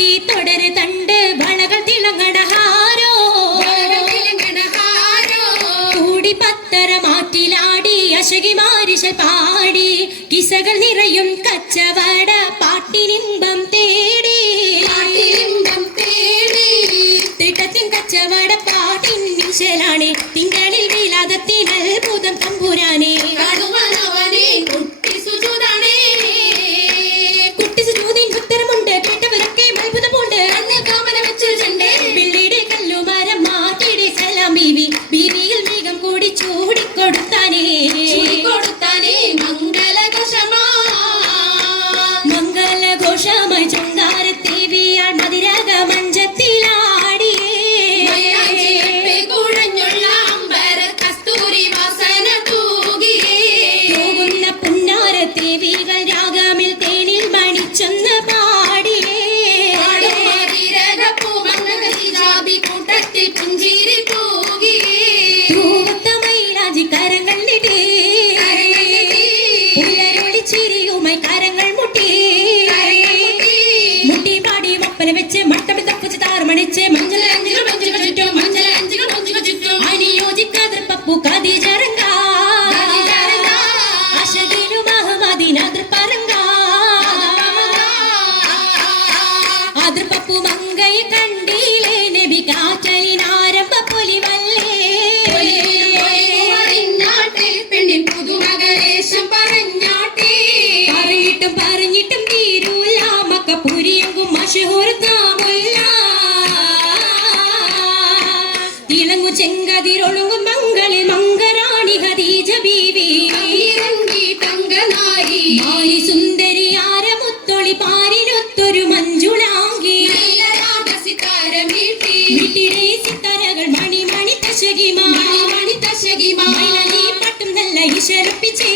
പാട്ടി തുടര് തണ്ട് വളകൾ തിളങ്ങടഹാരോ കൂടി പത്തര മാറ്റിലാടി അശകി മാരിശ പാടി കിസകൾ നിറയും കച്ചവട പാട്ടിനിമ്പം തേടി തിട്ടത്തിൻ കച്ചവട പാട്ടിൻ മിശലാണ് തിങ്കളിൽ വീലാതത്തിന് അത്ഭുതം തമ്പുരാനെ കുട്ടി സുജൂതിൻ ഉത്തരമുണ്ട് കേട്ടവരൊക്കെ അത്ഭുതമുണ്ട് വെള്ളിയുടെ കല്ലുമരം മാറ്റിയുടെ സലാം ബീവി ബീവിയിൽ മേഘം കൂടി ചൂടിക്കൊടുത്താനേ മംഗളഘോഷമായി ചുങ്കാരത്തേവിയാൾ മധുരാഗ മഞ്ചത്തിലാടിയേ പോകുന്ന പുന്നാരത്തേവികൾ രാഗമിൽ തേനിൽ മണിച്ചൊന്ന് പാടിയേ തൂവത്തമൈലാജി കരങ്ങൾ നീട്ടി പുലരൊളി ചിരിയുമായി കരങ്ങൾ മുട്ടി മുട്ടി പാടി ഒപ്പന വെച്ച് മട്ടമി തപ്പിച്ച് താറുമണിച്ച് മഞ്ചല ചുറ്റും അനുയോജിക്കാതെ പപ്പു കതിജറങ്ക അശകിലും അഹമ്മദിനാദർ പറങ്ക ആദർ പപ്പു മങ്കയെ കണ്ടില്ലേ നബി കാറ്റലിനാരംഭ പൊലിവല്ലേ പറഞ്ഞിട്ടും തീരൂല മക്കപ്പുരിയെങ്കും മഷഹൂർത്താമുല്ല തിളങ്ങു ചെങ്കതിരൊളുങ്ങും മംഗളിൽ മംഗറാണി ഖദീജ ബീവി മാരി സുന്ദരി ആരമുത്തൊളി പാരിനൊത്തൊരു മഞ്ജുളാങ്കി വീട്ടിലെ സിത്താരകൾ മണി തശകിമാ പട്ടും നല്ല ഇശരപ്പിച്ചേ